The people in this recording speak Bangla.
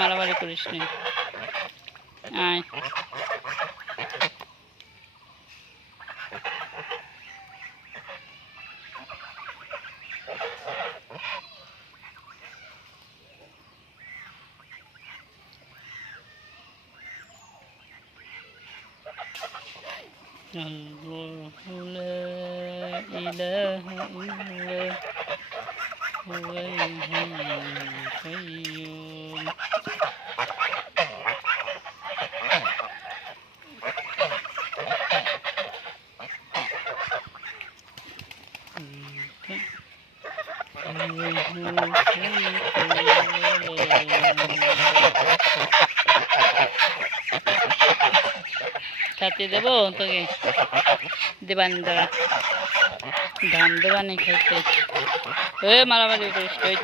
মারামারি করিস নি, আয়। Allahu la ilaha illa huwal hayyul qayyum. খাতে দেব তোকে, দেবানি দাঁড়া, ধান দেবানি খাইতে। মারামারি করিস তুই।